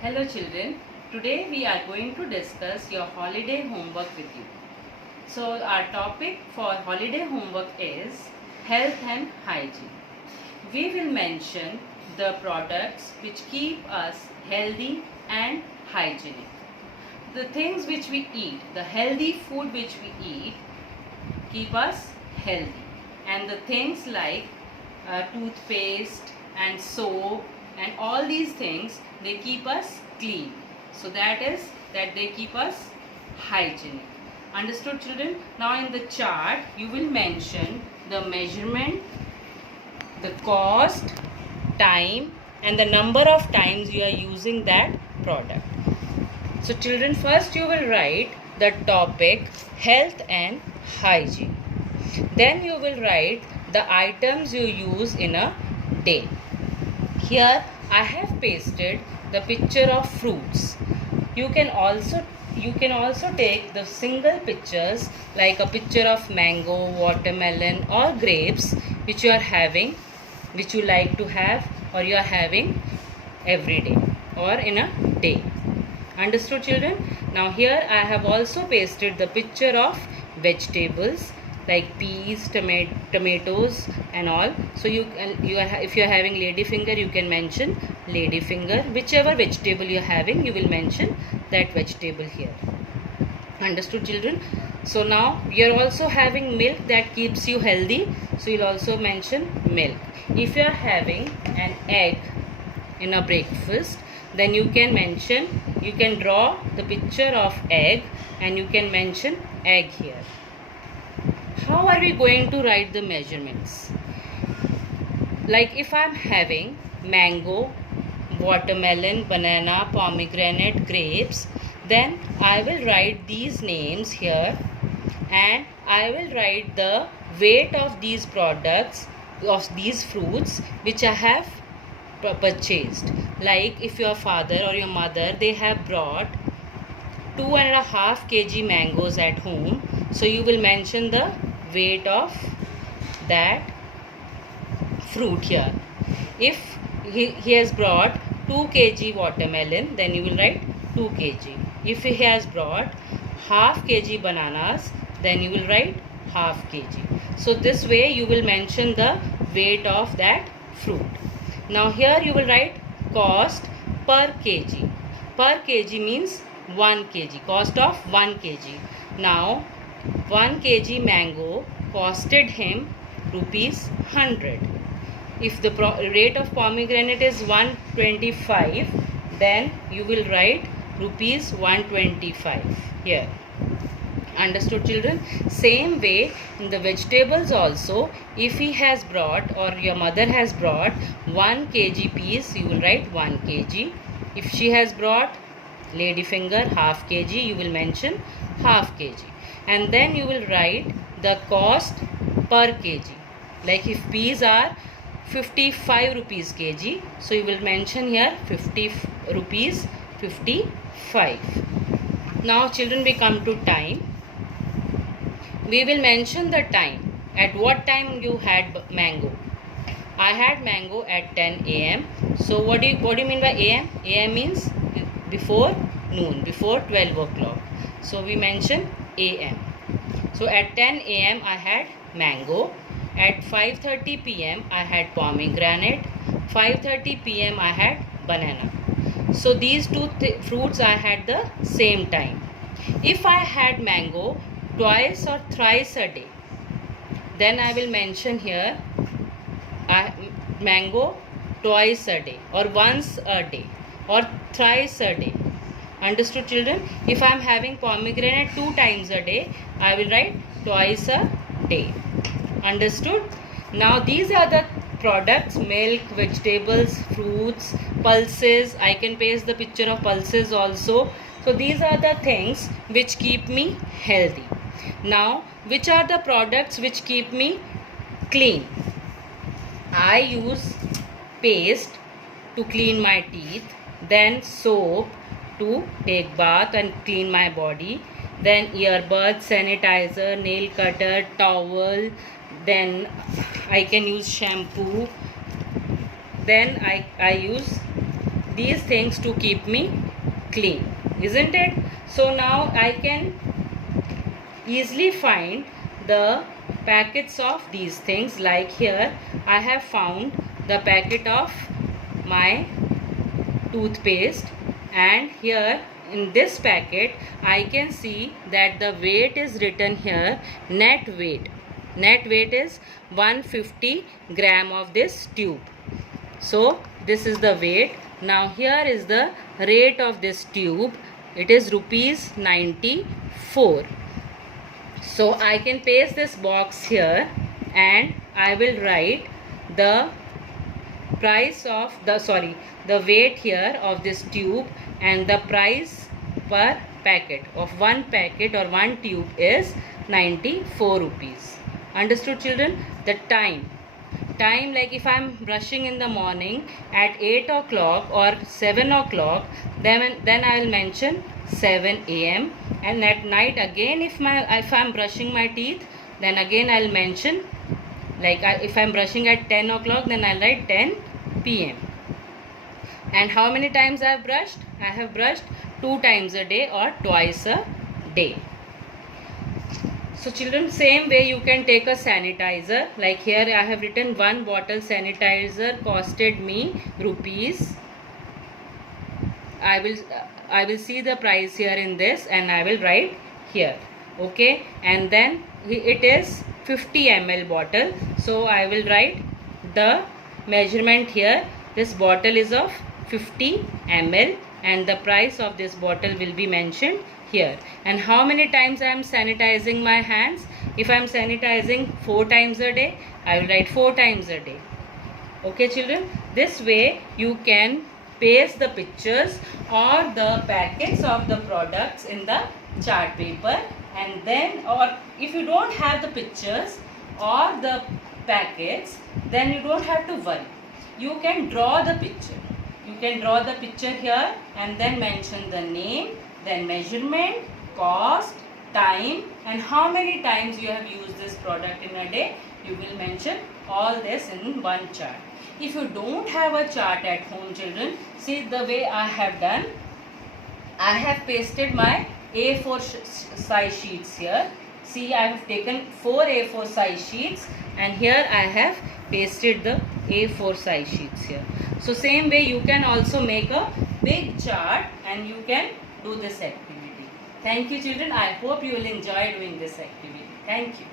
Hello children, today we are going to discuss your holiday homework with you. So our topic for holiday homework is health and hygiene. We will mention the products which keep us healthy and hygienic. The things which we eat, the healthy food which we eat keep us healthy, and the things like toothpaste and soap and all these things, they keep us clean. So that is that they keep us hygienic. Understood children? Now in the chart you will mention the measurement, the cost, time and the number of times you are using that product. So children, first you will write the topic health and hygiene. Then you will write the items you use in a day. Here I have pasted the picture of fruits. You can also take the single pictures like a picture of mango, watermelon or grapes which you are having, which you like to have or you are having every day or in a day. Understood children? Now here I have also pasted the picture of vegetables like peas, tomatoes and all. So if you are having lady finger, you can mention lady finger. Whichever vegetable you are having, you will mention that vegetable here. Understood children? So now you are also having milk that keeps you healthy, so you will also mention milk. If you are having an egg in a breakfast, then you can draw the picture of egg and you can mention egg here. How are we going to write the measurements? Like if I am having mango, watermelon, banana, pomegranate, grapes, then I will write these names here and I will write the weight of these products, of these fruits which I have purchased. Like if your father or your mother, they have brought 2.5 kg mangoes at home, so you will mention the weight of that fruit here. If he has brought 2 kg watermelon, then you will write 2 kg. If he has brought half kg bananas, then you will write half kg. So this way you will mention the weight of that fruit. Now here you will write cost per kg. Per kg means 1 kg, cost of 1 kg. Now 1 kg mango costed him rupees 100. If the rate of pomegranate is 125, then you will write rupees 125 here. Understood children? Same way in the vegetables also, if he has brought or your mother has brought 1 kg peas, you will write 1 kg. If she has brought lady finger half kg, you will mention half kg. And then you will write the cost per kg. Like if peas are 55 rupees kg, so you will mention here 50 rupees 55. Now children, we come to time. We will mention the time. At what time you had mango? I had mango at 10 a.m. So what do you mean by a.m.? A.m. means before noon, before 12 o'clock. So we mention a.m. So at 10 a.m. I had mango. At 5:30 p.m. I had pomegranate. 5:30 p.m. I had banana. So these two fruits I had the same time. If I had mango twice or thrice a day, then I will mention here mango twice a day or once a day or thrice a day. Understood children? If I am having pomegranate 2 times a day, I will write twice a day. Understood? Now these are the products: milk, vegetables, fruits, pulses. I can paste the picture of pulses also. So these are the things which keep me healthy. Now which are the products which keep me clean? I use paste to clean my teeth, then soap to take bath and clean my body, then earbuds, sanitizer, nail cutter, towel, then I can use shampoo, then I use these things to keep me clean, isn't it? So now I can easily find the packets of these things. Like here I have found the packet of my toothpaste, and here in this packet I can see that the weight is written here, net weight. Net weight is 150 gram of this tube. So this is the weight. Now here is the rate of this tube. It is rupees 94. So I can paste this box here and I will write the price of the weight here of this tube, and the price per packet of one packet or one tube is 94 rupees. Understood, children? The time, like if I am brushing in the morning at 8 o'clock or 7 o'clock, then I will mention 7 a.m. and at night again if I am brushing my teeth, then again I will mention, like if I am brushing at 10 o'clock, then I will write 10 p.m. And how many times I have brushed? I have brushed 2 times a day or twice a day. So children, same way you can take a sanitizer. Like here I have written 1 bottle sanitizer costed me rupees. I will see the price here in this and I will write here. Okay, and then it is 50 ml bottle. So I will write the measurement here. This bottle is of 50 ml and the price of this bottle will be mentioned here. And how many times I am sanitizing my hands? If I am sanitizing 4 times a day, I will write 4 times a day. Okay children, this way you can paste the pictures or the packets of the products in the chart paper, and then, or if you don't have the pictures or the packets, then you don't have to worry. You can draw the picture. You can draw the picture here and then mention the name, then measurement, cost, time, and how many times you have used this product in a day. You will mention all this in one chart. If you don't have a chart at home, children, see the way I have done. I have pasted my A4 size sheets here. See, I have taken 4 A4 size sheets and here I have pasted the A4 size sheets here. So same way you can also make a big chart and you can do this activity. Thank you children. I hope you will enjoy doing this activity. Thank you.